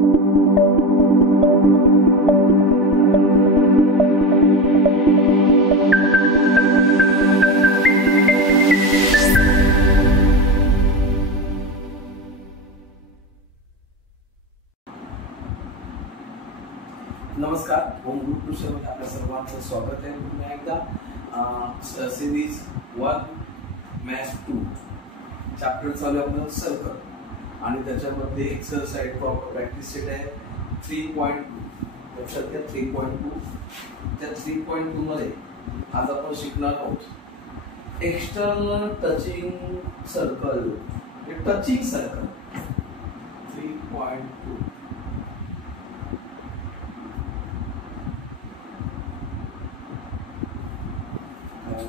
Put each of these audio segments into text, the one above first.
नमस्कार, home group ट्यूशनमध्ये आपल्या सर्वांचं स्वागत आहे. पुन्हा एकदा सिरीज 1 मॅथ्स 2 चॅप्टर चालू आहे आपलं सर्कल आणि त्याच्यामध्ये एक्सरसाइज प्रॅक्टिस सेट आहे 3.2. लक्षात घ्या 3.2. त्या 3.2 मध्ये आज आपण शिकणार आहोत external touching circle. Touching circle 3.2.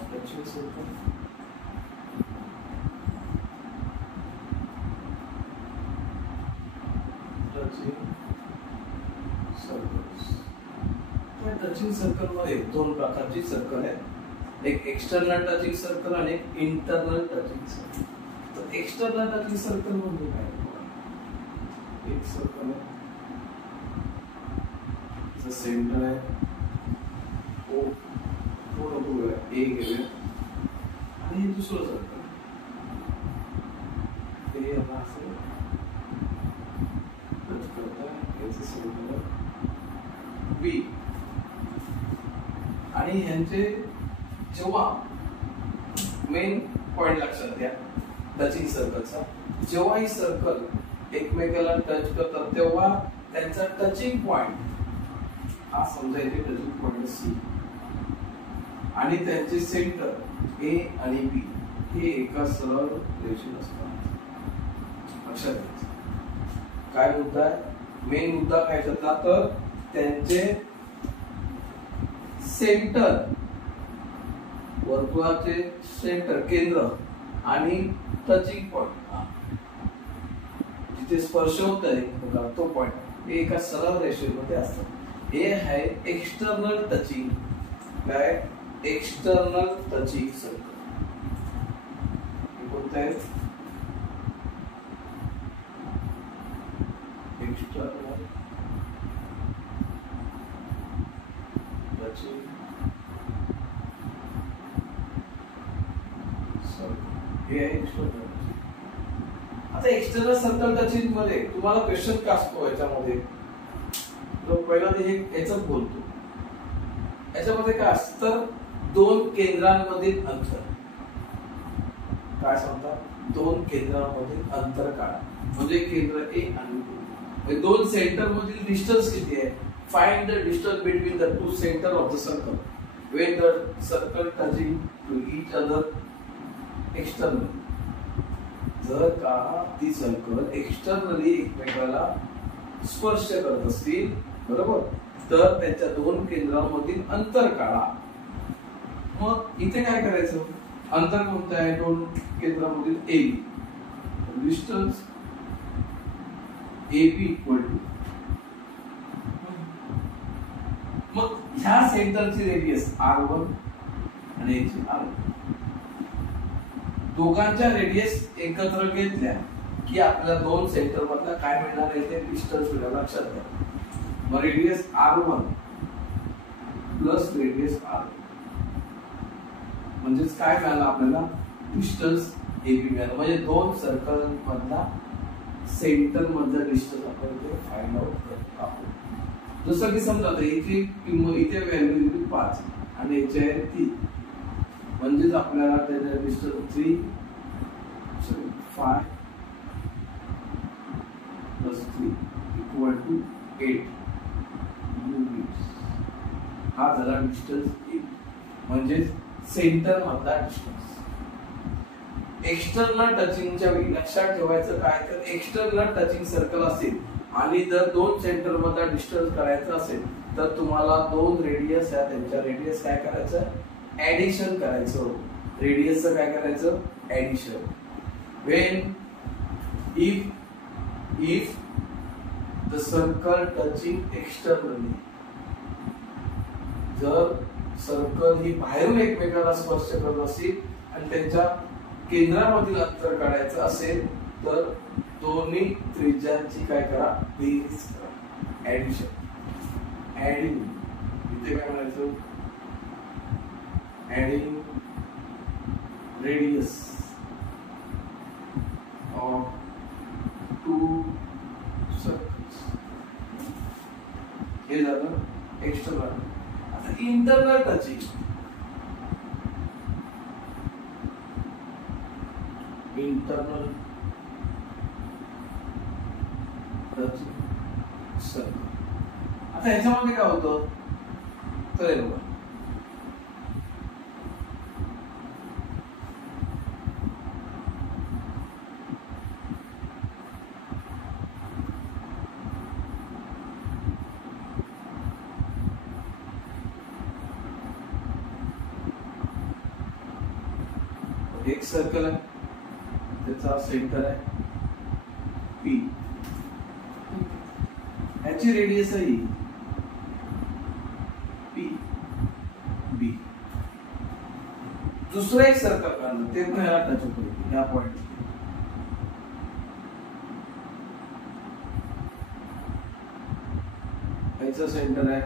Touching circle touching circle मध्ये दोन प्रकारची सर्कल आहेत. एक एक्सटर्नल टचिंग सर्कल आणि एक इंटरनल टचिंग सर्कल. तर एक्सटर्नल टचिंग सर्कल म्हणजे काय? एक सर्कल आहे, सेंटर आहे ओ ए घेऊया आणि दुसरं सर्कल ते असं टच करताय याचं सेंटर बी आणि ह्यांचे जेव्हा मेन पॉइंट लक्षात घ्या टचिंग सर्कलचा, जेव्हा ही सर्कल एकमेकाला टच करतात तेव्हा त्यांचा टचिंग पॉइंट हा समजायचे टचिंग पॉइंट सी आणि त्यांचे सेंटर ए आणि बी हे एका सरळ रेषेत असतात. लक्षात घ्यायचं काय मुद्दा आहे, मेन मुद्दा काय ठरला तर त्यांचे सेंटर वर्तुळाचे सेंटर केंद्र आणि टचिंग पॉइंट जिथे स्पर्श होत आहे तो पॉइंट हे एका सरळ रेषेमध्ये असतात. हे आहे एक्सटर्नल टचिंग. काय? External touching circle. कोणतं आहे? एक्सटर्नल टचिंग सर्कल हे आहे एक्सटर्नल. आता एक्सटर्नल सर्कल टचिंग मध्ये तुम्हाला क्वेश्चन का असतो याच्यामध्ये? तर पहिला हे याच बोलतो. याच्यामध्ये काय असतं? दोन केंद्रांमधील अंतर. काय सांगतात? दोन केंद्रांमधील अंतर काढा. म्हणजे केंद्र ए आणि बी. दोन सेंटर मधील डिस्टन्स किती आहे? Find the distance between the two centre of the circle when the circle touching to each other externally. जर का ती सर्कल एक्सटर्नली एकमेकाला स्पर्श करत असतील बरोबर तर त्यांच्या दोन केंद्रांमधील अंतर काढा. मग इथे काय करायचं? अंतर कोणतं आहे? दोन केंद्रांमधील A B. Distance A B equal to, मग ह्या सेंटरची रेडियस R1 आणि याची R1. दोघांच्या रेडियस एकत्र घेतल्या की आपल्याला दोन सेंटर मधला काय मिळणार आहे ते डिस्टन्स मिळणार. लक्षात घ्या. मग radius R1 plus radius R1 म्हणजेच काय मिळालं आपल्याला? डिस्टन्स AB मिळालं. म्हणजे दोन सर्कल मधला सेंटर मधला डिस्टन्स आपण इथे फाइंड आउट करत आहोत. जसं की समजा याची किंमत इथे व्हॅल्यू दिली 5 आणि याची आहे 3 म्हणजेच आपल्याला त्याचा distance 5 plus 3 equal to 8 units. हा झाला डिस्टन्स ए म्हणजे सेंटर मधला डिस्टन्स. एक्सटर्नल टचिंगच्या वेळी लक्षात ठेवायचं काय तर एक्सटर्नल टचिंग सर्कल असेल आणि जर दोन सेंटर मधला डिस्टन्स करायचा असेल तर तुम्हाला दोन रेडियस आहे त्यांच्या रेडियस काय करायचं? ऍडिशन करायचं. रेडियसचं काय करायचं? Addition. When if the circle touching externally, जर सर्कल ही बाहेरून एकमेकाला स्पर्श करत असेल आणि त्यांच्या केंद्रामधील अंतर काढायचं असेल तर दोन्ही त्रिज्यांची काय करा, बेरीज करा, ऍडिशन, ऍडिंग. इथे काय म्हणायचं, adding radius of to circles. हे झालं एक्सटर्नल. आता internal touching, internal touching circle. आता ह्याच्यामध्ये काय होतं, तर हे बघा, एक सर्कल आहे, त्याचा सेंटर आहे पी, ह्याची रेडियस आहे पी बी. दुसरं एक सर्कल काढलं, ते पण ह्याला टच होतं, या पॉइंट. ह्याचं सेंटर आहे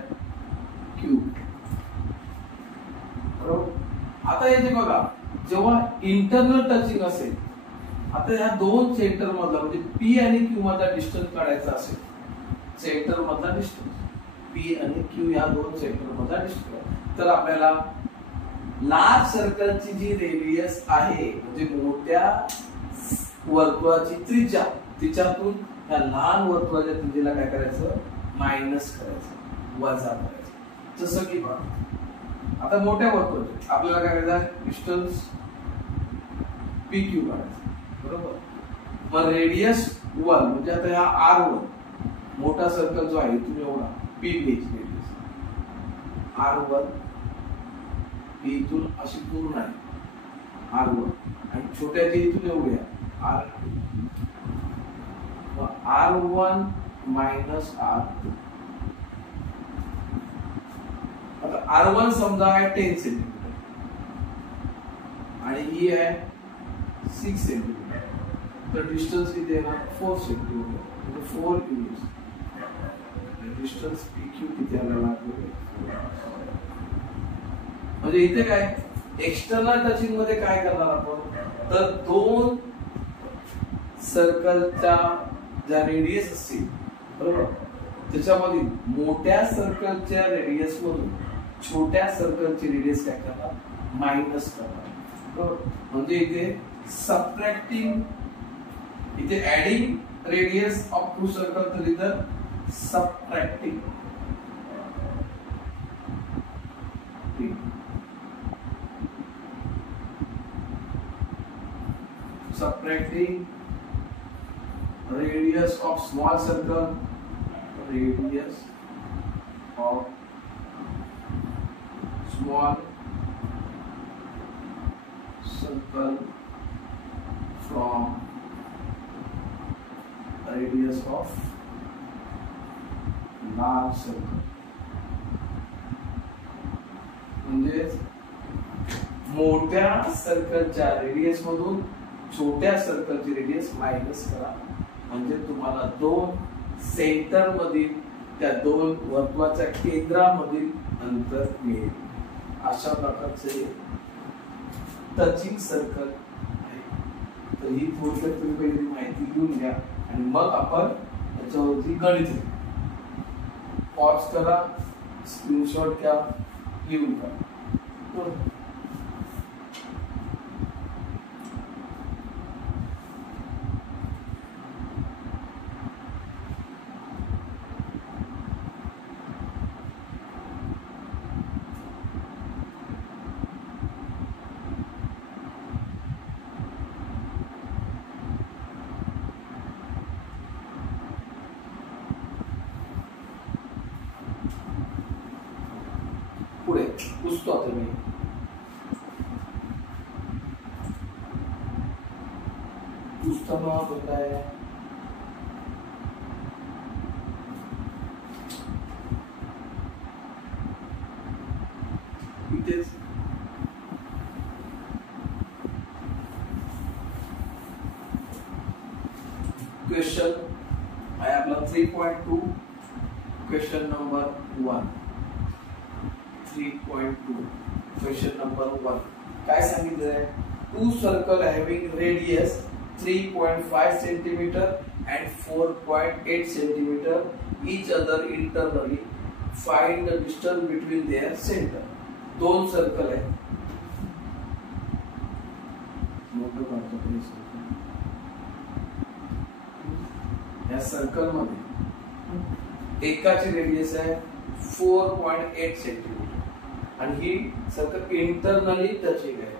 क्यू. बरोबर. आता हे जे बघा, जेव्हा इंटरनल टचिंग असेल, आता ह्या दोन सेंटर मधला म्हणजे पी आणि क्यू मधला डिस्टन्स काढायचा असेल, सेंटर मधला डिस्टन्स पी आणि क्यू या दोन सेंटर मधला डिस्टन्स, तर आपल्याला लार्ज सर्कलची जी रेडियस आहे म्हणजे मोठ्या वर्तुळाची त्रिज्या, तिच्यातून त्या लहान वर्तुळाच्या त्रिज्येला काय करायचं, मायनस करायचं, वजा करायचं. जसं की बघा, आता मोठ्या वर्तुळाचे आपल्याला काय करायचं, डिस्टन्स पी क्यू काढायचं. बरोबर. मग रेडियस 1 म्हणजे आता हा R1 मोठा सर्कल जो आहे इथून एवढा पी बेस रेडियस R1, इथून अशी पूर्ण आहे R1, आणि छोट्याची इथून एवढी आहे R2. R1 minus R2. आता R1 समजा आहे 10 सेंटीमीटर आणि ही आहे 6 सेंटीमीटर, तर डिस्टन्स किती येणार, 4 सेंटीमीटर, म्हणजे 4 युनिट्स. डिस्टन्स PQ किती आला लागेल, म्हणजे इथे काय एक्सटर्नल टचिंग मध्ये काय करणार आपण, तर दोन सर्कलच्या ज्या रेडियस असतील, बरोबर, त्याच्यामध्ये मोठ्या सर्कलच्या रेडियस मधून छोट्या सर्कलची रेडियस काय करणार, मायनस करणार. बरोबर. म्हणजे इथे सबट्रॅक्टिंग, इथे adding radius of two circle, तर इथं subtracting. Subtracting radius of small circle, radius of small circle from radius of large circle. म्हणजे मोठ्या सर्कलच्या रेडियस मधून छोट्या सर्कलची रेडियस मायनस करा, म्हणजे तुम्हाला दोन सेंटर मधील त्या दोन वर्तुळाच्या केंद्रामधील अंतर मिळेल. अशा प्रकारचे टचिंग सर्कल आहे. तर ही थोडक्यात तुम्ही पहिली माहिती घेऊन घ्या आणि मग आपण याच्यावरती गणित पॉज करा, स्क्रीनशॉट घ्या, लिहून काढा. पुढे पुसतो आता मी. पुसताना काय इथेच 3.2 क्वेश्चन नंबर 1. 3.2 क्वेश्चन नंबर 1 काय सांगितलंय? 2 circle having radius 3.5 centimetre and 4.8 centimeter each other internally. Find the distance between their center. 2 circle आहे. या सर्कल मध्ये एकाची रेडियस आहे 4.8 सेंटीमीटर आणि ही सर्कल इंटरनली टचिंग आहे.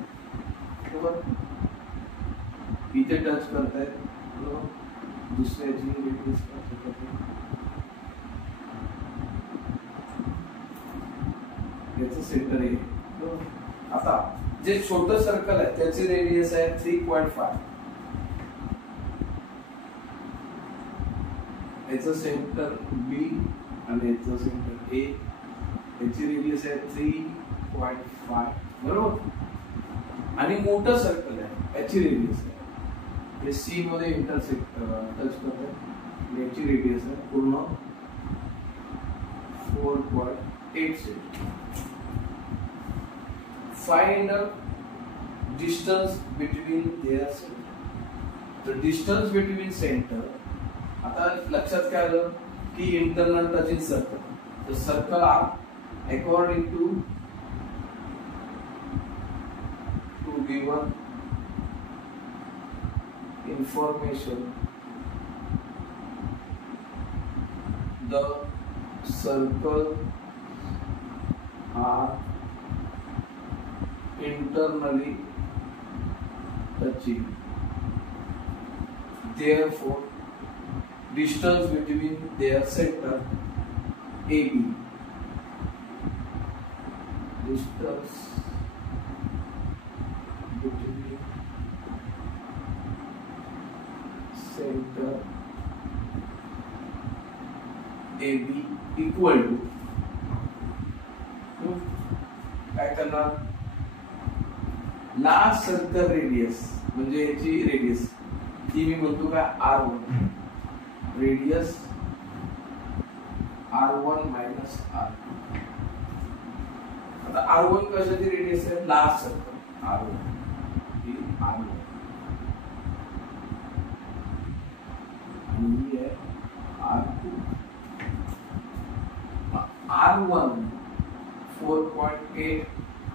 बरोबर, इथे टच करतायत. बरोबर, दुसऱ्याची रेडियस याचं सेंटर आहे. आता जे छोटं सर्कल आहे त्याची रेडियस आहे 3.5. याचं सेंटर बी आणि याचं सेंटर ए. याची रेडियस आहे 3.5. बरोबर, आणि मोठं सर्कल आहे याची रेडियस आहे हे सी मध्ये इंटरसेक्ट टच करतात. याची रेडियस आहे पूर्ण 4.8 centimetre. Find the distance between their center. The distance between center. आता लक्षात काय आलं की internal touching circle. The circle are according to given information. The circle are internally touching. Therefore, distance between their center AB. Distance between center AB equal to काय करणार? Last circle radius म्हणजे याची radius ती मी म्हणतो का R1. Radius R1 minus R2. आता R1 कशाची radius आहे? लास्ट सर्कल R1 ही R1 आणि ही आहे R2. R1 4.8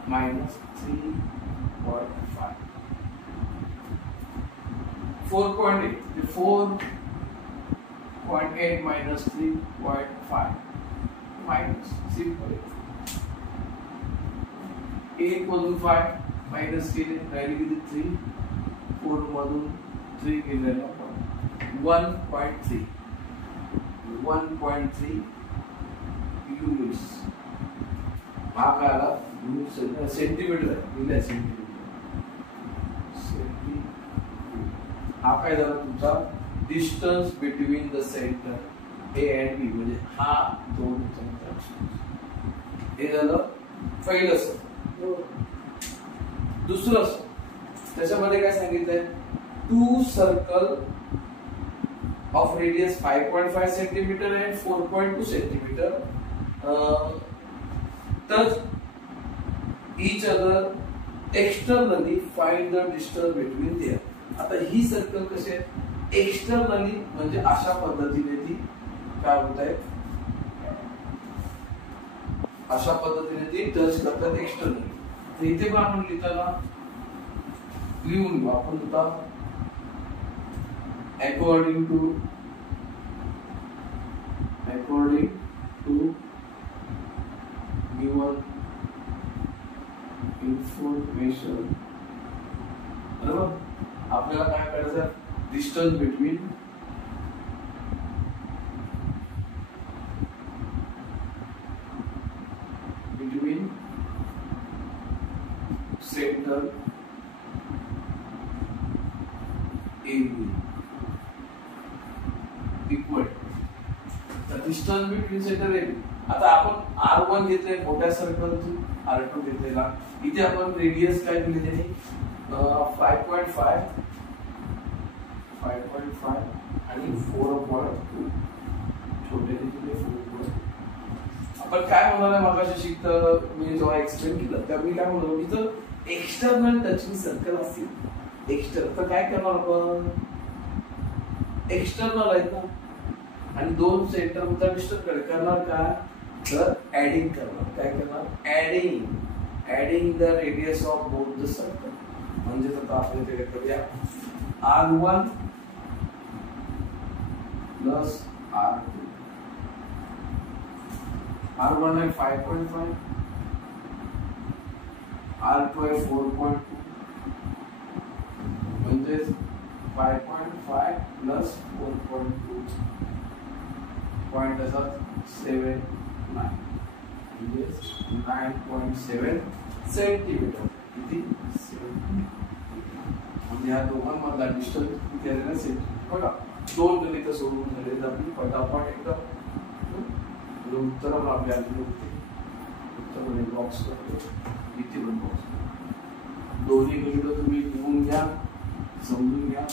minus 3.5. 4.8. The 4.8 minus 3.5 minus simple. 8 मधून 5 मायनस केले राहिली किती 3. 4 मधून 3 गेलेला 1.3. 1.3 युनिट्स. हा काला सेंटीमीटर आहे. सेंटीमीटर हा काय झाला तुमचा distance between the centre A and B म्हणजे हा 2 सेंटर. हे झालं पहिलं सर. दुसरं सर त्याच्यामध्ये काय सांगितलंय? 2 circle of radius 5.5 centimetre and 4.2 centimetre touch each other externally. Find the distance between them. आता ही सर्कल कशी आहे? एक्सटर्नली म्हणजे अशा पद्धतीने ती काय होत आहे? अशा पद्धतीने ती टच करतात एक्सटर्नली. तर इथे पण आपण लिहिताना लिहून घेऊ आपण आता according to given information. बरोबर, आपल्याला काय करायचं? Distance between centre AB equal distance between centre AB. आता आपण R1 घेतले मोठ्या सर्कलची, R2 घेतलेला. इथे आपण रेडियस काय दिली त्याने 5.5 आणि 4.2. पण काय म्हणाला मगाशी शिकत मी जेव्हा एक्सप्लेन केलं तेव्हा मी काय म्हणालो की जर एक्सटर्नल टचिंग सर्कल असतील एक्सटर्नल तर काय करणार आपण एक्सटर्नल आहेत ना आणि दोन सेंटर मध्ये डिस्टर्ब करणार का तर ऍडिंग करणार काय करणार adding the radius of both the circle म्हणजे आता आपण इथे करूया R1 प्लस R2 R1 आहे 5.5 R2 आहे 4.2 म्हणजे 5.5 प्लस 4.2 पॉइंट असा 7 म्हणजे 9.7 सेंटीमीटर किती म्हणजे ह्या दोघांमधला डिस्टन्स किती आहे ना सेंटीमीटर बघा दोन गणित सोडवून झाले आपली पटापट एकदम उत्तर आपल्या उत्तर बॉक्स करतो किती पण बॉक्स दोन्ही गणित तुम्ही लिहून घ्या समजून घ्या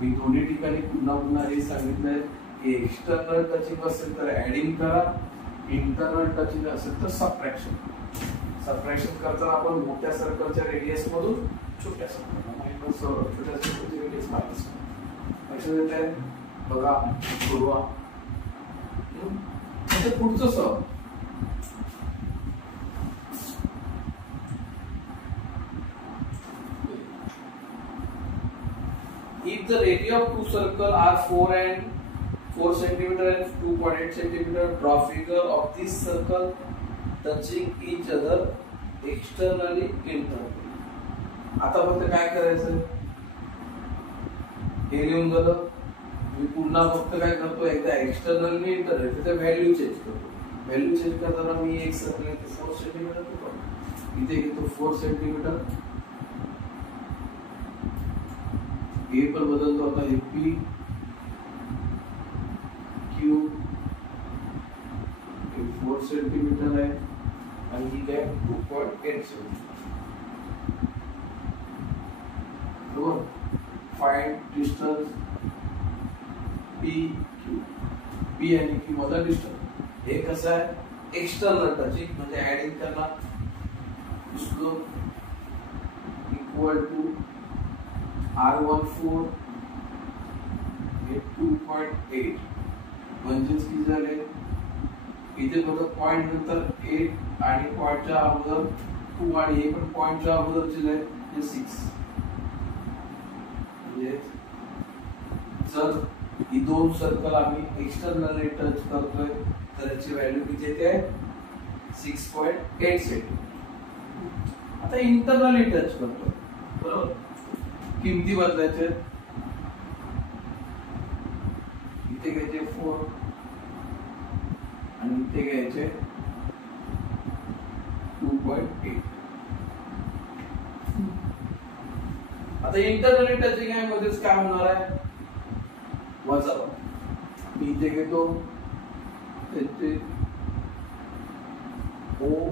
मी दोन्ही ठिकाणी पुन्हा पुन्हा हे सांगितलंय की एक्सटर्नल टचिंग असेल तर ऍडिंग करा इंटरनल टचिंग असेल तर सबट्रॅक्शन करताना आपण मोठ्या सर्कलच्या रेडियस मधून छोट्या सर्कलची रेडियस मायनस लक्षात येत आहे बघा सोडवा पुढचं sir if the radius of two circles are 4 centimeter and 2.8 centimeter, draw figure of this circle touching each other externally internally. आता फक्त काय करायचं हे लिहून झालं मी पुन्हा फक्त काय करतो एकदा एक्सटर्नल आणि इंटरनल तिथे व्हॅल्यू चेंज करतो व्हॅल्यू चेंज करताना मी एक सर्कल घेतो 4 सेंटीमीटर इथे घेतो 4 सेंटीमीटर हे पण बदलतो आता हे पी क्यू 4 सेंटीमीटर आहे आणि ही काय 2.8 सेंटीमीटर बरोबर find distance P Q P आणि क्यू मधला डिस्टन्स हे कसं आहे एक्सटर्नल टचिंग म्हणजे ऍडिंग करणार इसको इक्वल टू R14 हे 2.8 म्हणजेच किती झाले इथे बघा पॉइंट नंतर 8 आणि पॉइंटच्या अगोदर 2 आणि हे पण पॉइंटच्या अगोदरचे झाले हे 6 म्हणजे जर ही दोन सर्कल आम्ही एक्सटर्नली टच करतोय तर याची व्हॅल्यू किती येते 6.8 सेंटीमीटर आता इंटरनली टच करतोय बरोबर किमती बदलायचे इथे घ्यायचे 4 आणि इथे घ्यायचे 2.8 आता इंटरनली टचिंग आहे मध्येच काय होणार आहे वजा मी इथे घेतो त्याचे O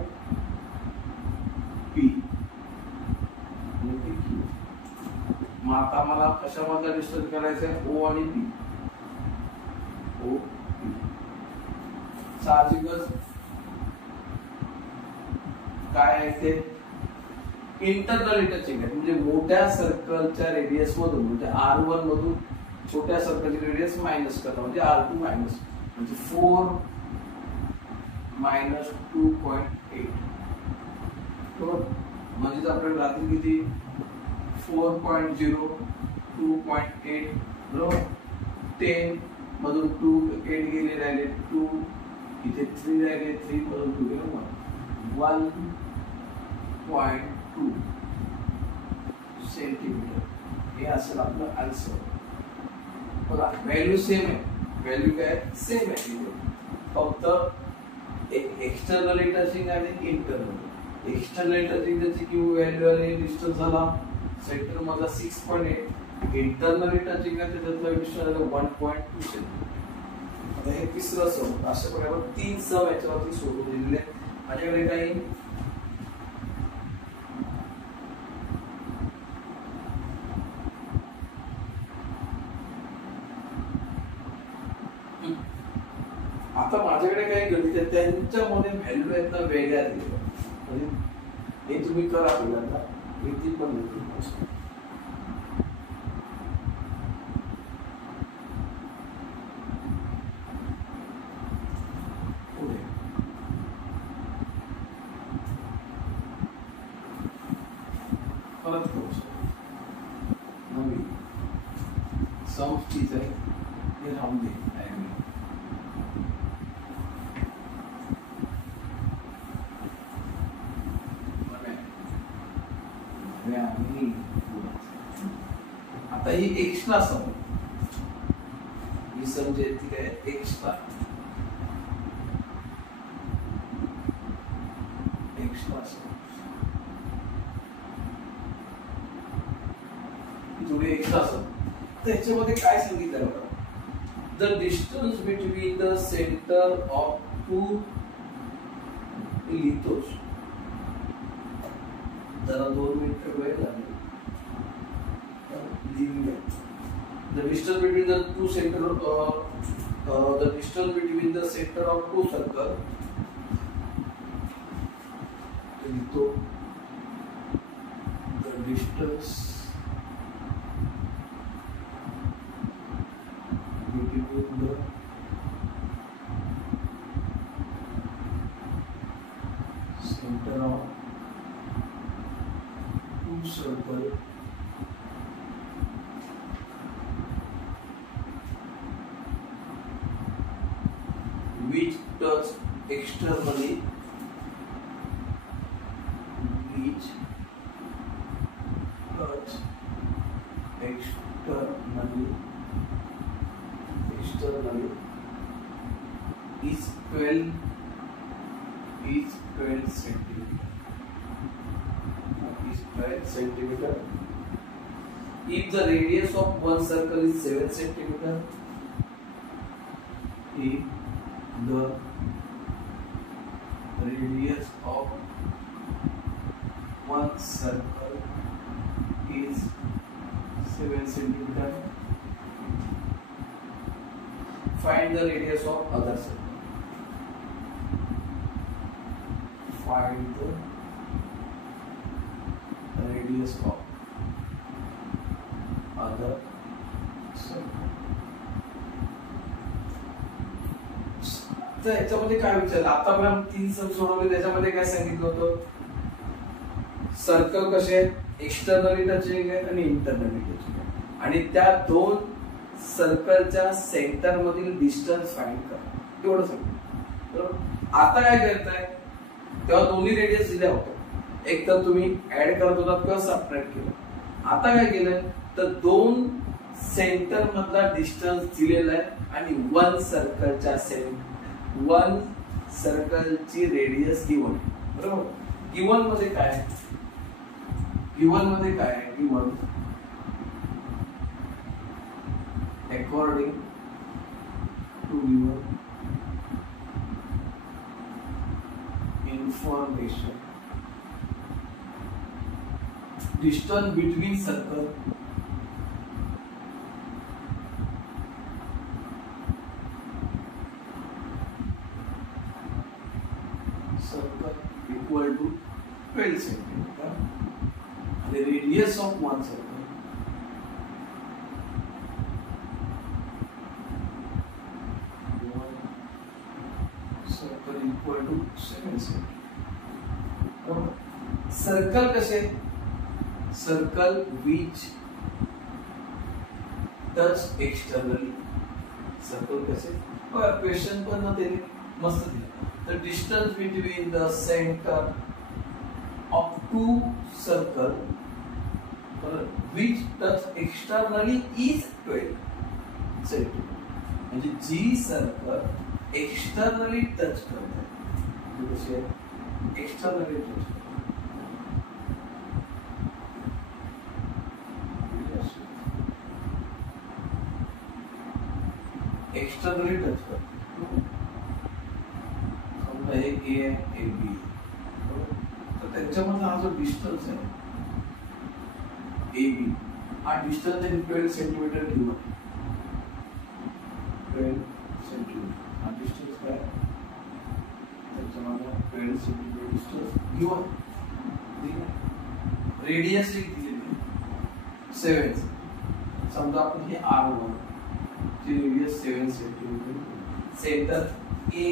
P मग आता मला कशामधला डिस्टन्स करायचा आहे O आणि P O P साहजिकच काय आहे ते इंटरनल टचिंग आहे म्हणजे मोठ्या सर्कलच्या रेडियस मधून म्हणजे R1 मधून छोट्या सर्कलची रेडियस मायनस करणं म्हणजे R2 मायनस म्हणजे 4 मायनस 2.8 बरोबर म्हणजे आपल्याला रात्री किती 4.0 2.8 बरोबर 10 मधून 2 8 गेले राहिले 2 इथे 3 राहिले 3 मधून 2 गेले 1.2 सेंटीमीटर हे असेल आपलं आन्सर बघा व्हॅल्यू सेम आहे व्हॅल्यू काय सेम आहे फक्त एक एक्सटर्नली टचिंग आणि इंटरनल एक्सटर्नल टचिंग त्याची किंवा व्हॅल्यू आणि डिस्टन्स झाला सेंटर मधला 6.8 इंटरनली टचिंग आहे त्याच्यातला डिस्टन्स झाला 1.2 सेंटीमीटर आता हे तिसरं सम अशा प्रकारे आपण 3 सम याच्यावरती सोडून दिलेले आहेत माझ्याकडे काही आता माझ्याकडे काही गणित आहे त्यांच्यामध्ये व्हॅल्यू आहेत ना वेगळ्या दिल्या म्हणजे हे तुम्ही करा पहिल्यांदा किती पण होईल. परत करू शकतो नवीन सम चीज आहे हे राहून दे आता ही एक्स्ट्रा सम ही सम जी ती काय एक्स्ट्रा सम थोडी एक्स्ट्रा सम त्याच्यामध्ये काय सांगितलं बघा the distance between the centre of two लिथोस जरा 2 मिनिट वेळ लागेल. The distance between the two center, the distance between the center of two circle. So, the distance between the center of two circle which touch externally is 12 centimeter. Is 12 centimeter. If the radius of one circle is 7 centimeter, if the radius of one circle is 7 centimeter, find the radius of other circle. Find the radius of other circle. तर याच्यामध्ये काय विचारलं आता आपण 3 सम सोडवले त्याच्यामध्ये काय सांगितलं होतं सर्कल कसे एक्सटर्नली टचिंग आहेत आणि इंटरनली टचिंग आहेत आणि त्या दोन सर्कलच्या सेंटर मधील डिस्टन्स फाइंड करा एवढं सांगितलं. बरोबर आता काय करताय तेव्हा दोन्ही रेडियस दिल्या होत्या एक तर तुम्ही ऍड करत होता किंवा सबट्रॅक्ट केलं. आता काय केलं तर दोन सेंटर मधला डिस्टन्स दिलेला आहे आणि वन सर्कलची रेडियस गिवन. बरोबर गिवन मध्ये काय given according to your information distance between circle equal to 12 centimeter and the radius of one circle equal to 7 centimeter. Circle कसे circle which touch externally. Circle कसे question पण ना त्याने मस्त दिला. The distance between the center of two circle which touch externally is 12 centimeter. म्हणजे जी circle externally touch करते कसे एक्सटर्नली टच एक्सटर्नली टच करते समजा हे ए आहे ए बी तर त्यांच्यामध्ये हा जो डिस्टन्स आहे ए बी हा डिस्टन्स आहे 12 centimetre given 12 centimetre. V1 radius एक दिलेली 7 समजा आपण हे R1 ची radius 7 centimetre centre A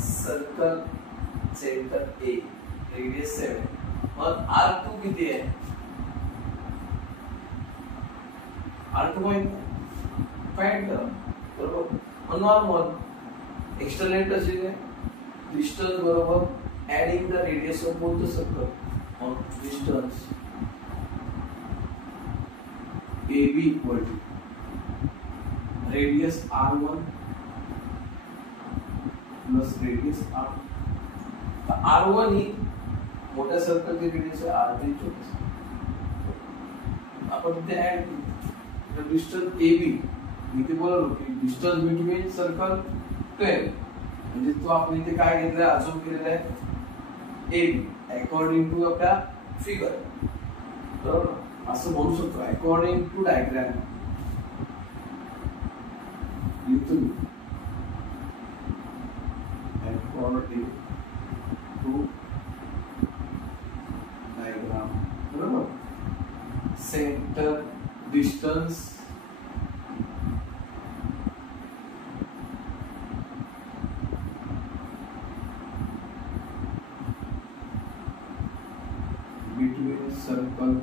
circle centre A radius 7 मग R2 किती आहे R2 फाइंड करा बरोबर नॉर्मल एक्सटर्नल टचिंग आहे डिस्टन्स बरोबर adding the radius of both the circle on distance AB equal to radius R1 plus radius R. R1 ही मोठ्या सर्कलची radius आहे R3 छोटी आपण इथे ऍड केलं डिस्टन्स AB मी ते बोललो की डिस्टन्स बिटवीन सर्कल 12 म्हणजे तो आपण इथे काय घेतलाय अजून केलेला आहे AB अकॉर्डिंग टू आपला फिगर बरोबर असं म्हणू शकतो अकॉर्डिंग टू डायग्राम लिहितो अकॉर्डिंग टू डायग्राम बरोबर centre distance circle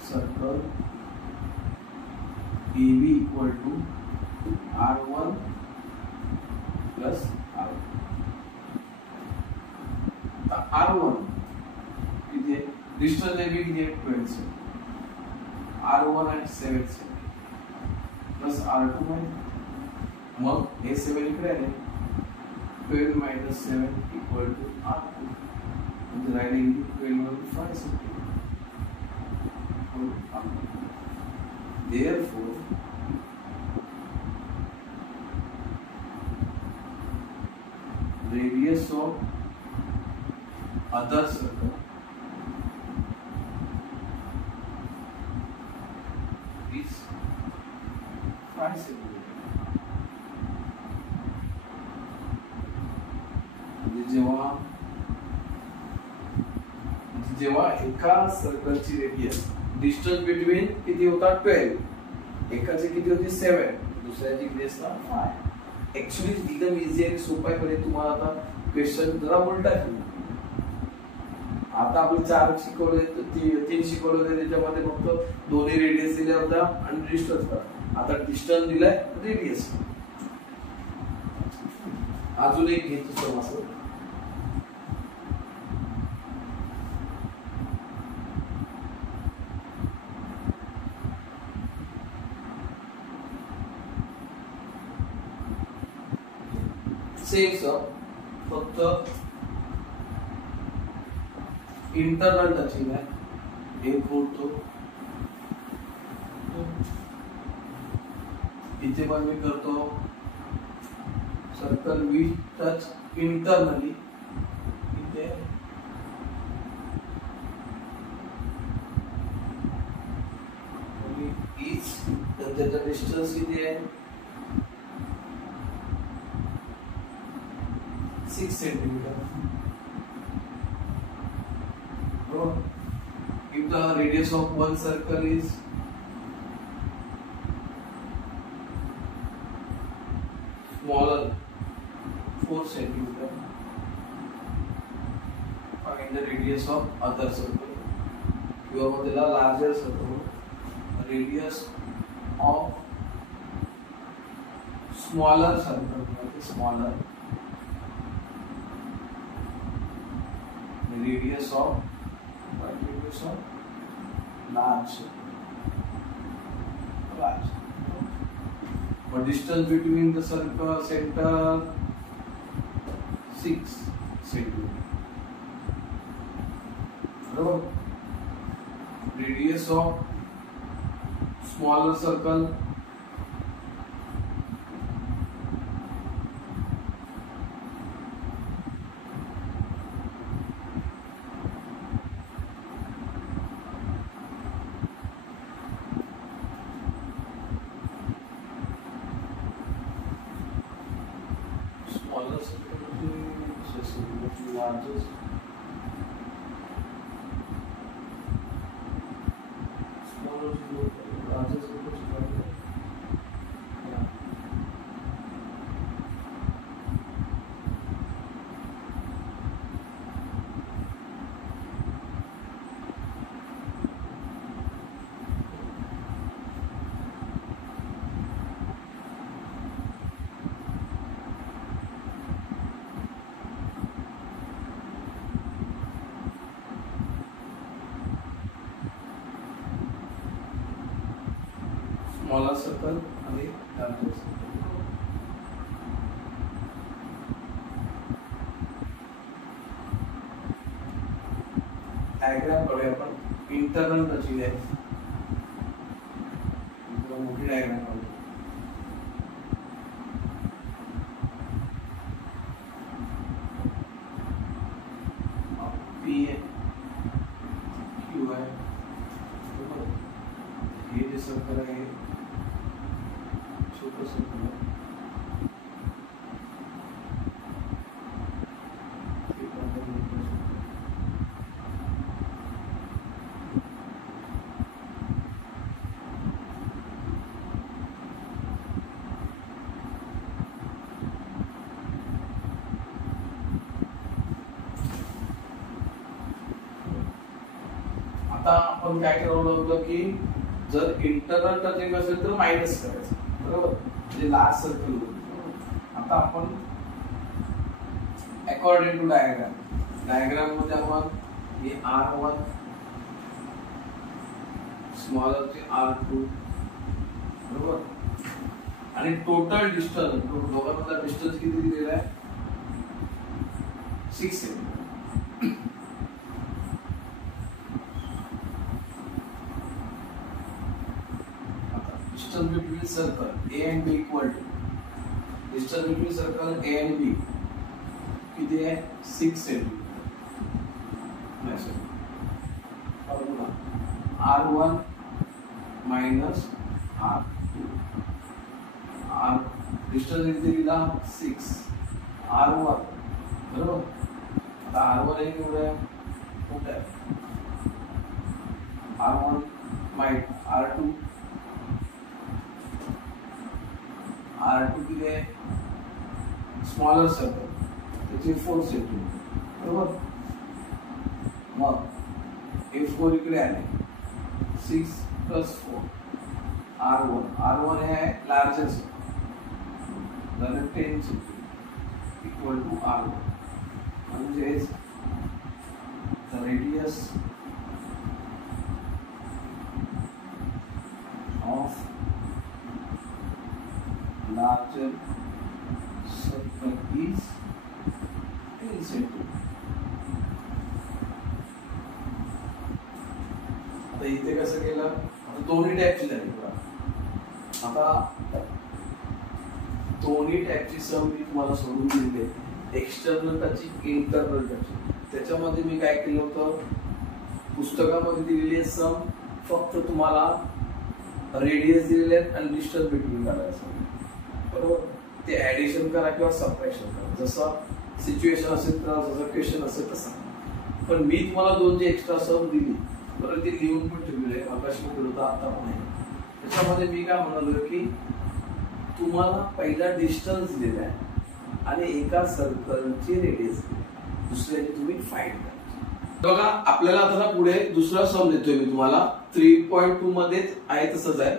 circle AB equal to R1 plus R1 R1 किती आहे डिस्टन्स AB किती आहे 12 से R1 at 7 plus R2 में मग हे 7 इकडे आहे 12 minus 7 equal to R2 म्हणजे राहिली 12 मध्ये 5 therefore radius of other circle is 5 centimeter. जेव्हा एका सर्कलची रेडियस डिस्टन्स बिटवीन किती होता 12 एकाची किती होती 7 दुसऱ्याची किती असणार 5 ऍक्च्युअली एकदम इझी आणि सोपा आहे तुम्हाला आता क्वेश्चन जरा उलटा केला आता आपण 4 शिकवले 3 शिकवले त्याच्यामध्ये फक्त दोन्ही रेडियस दिल्या होत्या आणि डिस्टन्स आता डिस्टन्स दिलाय रेडियस अजून एक घेतो समस्या सेम सब फक्त इंटरनल टचिंग आहे एक बोलतो इथे पण मी करतो सर्कल वी टच इंटरनली इथे इच त्याचा डिस्टन्स किती आहे 6 centimeter. So, if the radius of one circle is smaller 4 centimeter, find the radius of other circle. You have the larger circle. Radius of smaller circle, smaller. Radius of large. But distance between the circle center 6 centimeter. Radius of smaller circle largest smaller zero largest zero smaller smaller circle आणि larger circle. Diagram कडे आपण internal touching आहे, मोठी diagram काढू. P आहे, Q आहे, हे जे सर्कल आहे छोटं सर्कल आहे, आता आपण काय ठरवलं होतं की जर इंटरनल टचिंग असेल तर मायनस करायचं, बरोबर, म्हणजे लार्ज सर्कल. आता आपण अकॉर्डिंग टू डायग्राम मध्ये आपण हे R1 स्मॉलर चे R2, बरोबर, आणि टोटल डिस्टन्स दोघांमधला डिस्टन्स किती दिलेला आहे 6 centimetre. Distance between circle A and B equal to distance between circle A and B किती आहे 6 centimetre. Formula R1 minus R2. R distance किती दिला 6, R1, बरोबर. आता R1 हे केवढं आहे, मोठं आहे, R1 माहित, R2 किती आहे स्मॉलर सर्कल त्याचे 4 सेंटीमीटर, बरोबर. मग F4 इकडे आले 6 + 4 R1 हे आहे लार्जर सर्कल झालं 10 सेंटीमीटर इक्वल टू R1 म्हणजेच the radius of larger circle is 10 centimeter. आता इथे कसं केलं, आता दोन्ही टाइपची झाली. आता दोन्ही टाइपची सम मी तुम्हाला सोडून दिली आहे, एक्सटर्नल टचिंग, इंटरनल टचिंग. त्याच्यामध्ये मी काय केलं होतं, पुस्तकामध्ये दिलेली आहे सम, फक्त तुम्हाला रेडियस दिलेले आहेत आणि डिस्टन्स बिटवीन काढायचं, बरोबर. ते ऍडिशन करा किंवा सबट्रॅक्शन करा, जसं सिच्युएशन असेल तर, जसं क्वेश्चन असेल तसं. पण मी तुम्हाला दोन जे एक्स्ट्रा सम दिली, बरं, ते लिहून पण ठेवले आकाश मध्ये होता, आता पण आहे. त्याच्यामध्ये मी काय म्हणालो की तुम्हाला पहिला डिस्टन्स दिलेला आहे आणि एका सर्कलची रेडियस दिली, दुसऱ्याची तुम्ही फाइंड करा. बघा आपल्याला आता पुढे दुसरा सम देतोय मी तुम्हाला, 3.2 मध्येच आहे तसंच आहे.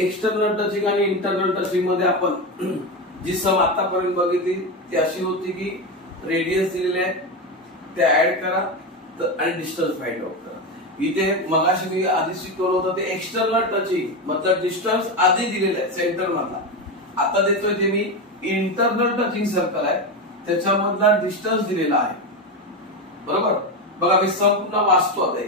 एक्सटर्नल टचिंग आणि इंटरनल टचिंग मध्ये आपण जी सम आतापर्यंत बघितली ती अशी होती की रेडियस दिलेले आहे ते ऍड करा आणि डिस्टन्स फाइंड आउट करा. इथे मगाशी मी आधी शिकवलं होतं ते एक्सटर्नल टचिंग मतलब डिस्टन्स आधी दिलेलं आहे सेंटर मधला, आता देतोय ते मी इंटरनल टचिंग सर्कल आहे त्याच्यामधला डिस्टन्स दिलेला आहे, बरोबर. बघा मी सम पुन्हा वाचतो आता.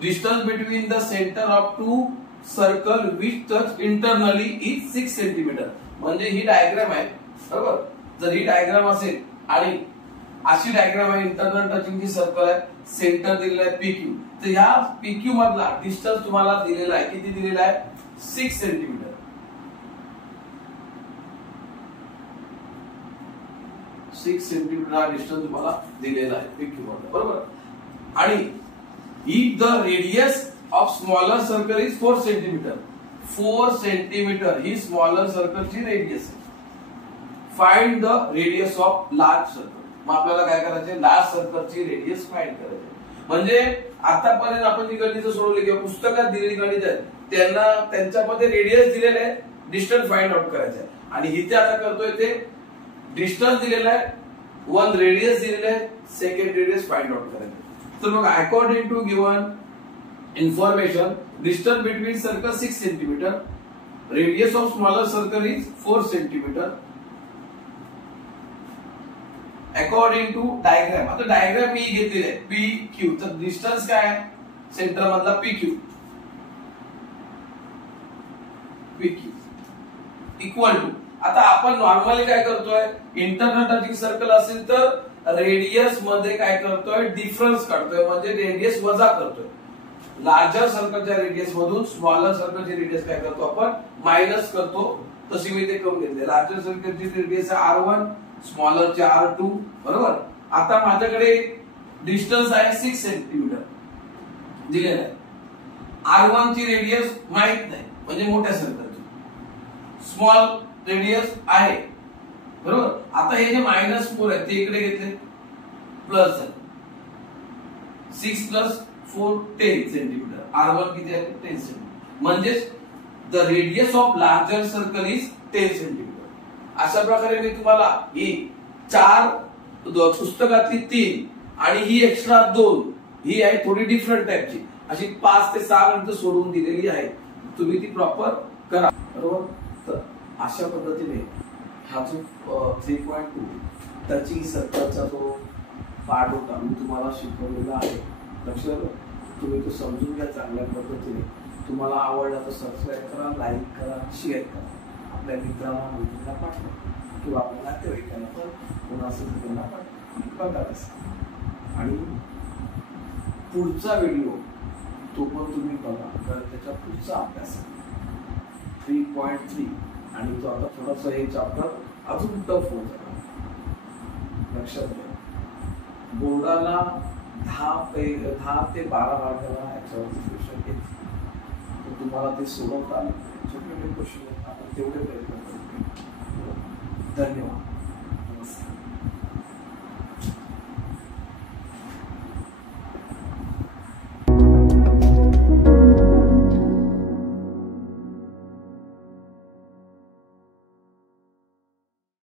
Distance between the centre of two circle which touch internally is 6 centimetre. म्हणजे ही डायग्राम आहे, बरोबर. जर ही डायग्राम असेल आणि अशी डायग्राम आहे, इंटरनल टचिंग ची सर्कल आहे, सेंटर दिलेला आहे PQ, तर ह्या PQ मधला डिस्टन्स तुम्हाला दिलेला आहे, किती दिलेला आहे 6 सेंटीमीटर. 6 सेंटीमीटर हा डिस्टन्स तुम्हाला दिलेला आहे PQ मध्ये, बरोबर. आणि if the radius of smaller circle is 4 centimetre, 4 centimetre ही स्मॉलर सर्कलची रेडियस आहे. Find the radius of large circle. मग आपल्याला काय करायचे, लार्ज सर्कलची रेडियस फाइंड करायची. म्हणजे आतापर्यंत आपण जी गणित सोडवली किंवा पुस्तकात दिलेली गणित आहेत त्यांना त्यांच्यामध्ये रेडियस दिलेले आहे, डिस्टन्स फाइंड आउट करायचं आहे. आणि इथे आता करतोय ते डिस्टन्स दिलेला आहे, 1 रेडियस दिलेला आहे, सेकंड रेडियस फाइंड आउट करायचं. तर मग according to given information distance between circle 6 centimetre, radius of smaller circle is 4 centimetre. According to diagram, आता डायग्राम मी घेतलेला आहे PQ, तर डिस्टन्स काय आहे सेंटर मधला PQ इक्वल टू, आता आपण नॉर्मली काय करतोय, इंटरनल टचिंग सर्कल असेल तर रेडियस मध्ये काय करतोय, डिफरन्स काढतोय, म्हणजे रेडियस वजा करतोय. लार्जर सर्कलच्या रेडियस मधून स्मॉलर सर्कलची रेडियस काय करतो आपण, मायनस करतो. तशी मी ते करून घेतले. लार्जर सर्कलची रेडियस आहे R1, स्मॉलरचे R2, बरोबर. आता माझ्याकडे डिस्टन्स आहे 6 सेंटीमीटर दिलेला आहे. R1 ची रेडियस माहित नाही, म्हणजे मोठ्या सर्कलची. स्मॉल रेडियस आहे, बरोबर. आता हे जे -4 आहे ते इकडे घेतले, प्लस आहे. 6 + 4 10 सेंटीमीटर. R1 किती आहे, 10 सेंटीमीटर. म्हणजे the radius of larger circle is 10 centimetre. अशा प्रकारे मी तुम्हाला ही 4 पुस्तकातली 3 आणि ही एक्स्ट्रा 2 ही आहे थोडी डिफरंट टाइपची, अशी 5 ते 6 मिनिटं सोडून दिलेली आहे. तुम्ही ती प्रॉपर करा, बरोबर. तर अशा पद्धतीने हा जो 3.2 टचिंग सर्कलचा जो पार्ट होता मी तुम्हाला शिकवलेला आहे. लक्षात तुम्ही तो समजून घ्या चांगल्या पद्धतीने. तुम्हाला आवडला तर सबस्क्राईब करा, लाईक करा, शेअर करा, आपल्या मित्रांना मैत्रिणींना पाठवा किंवा आपल्या नातेवाईकांना पण कोण असेल त्यांना पाठवा. आणि पुढचा व्हिडिओ तो पण तुम्ही बघा, कारण त्याच्या पुढचा अभ्यास 3.3 आणि तो आता थोडासा हे चॅप्टर अजून टफ होत आहे. लक्षात घ्या, बोर्डाला 10 ते 12 मार्काला याच्यावरती क्वेश्चन घेतले, तर तुम्हाला ते सोडवता आले. छोटे क्वेश्चन आपण तेवढे प्रयत्न करतो. धन्यवाद.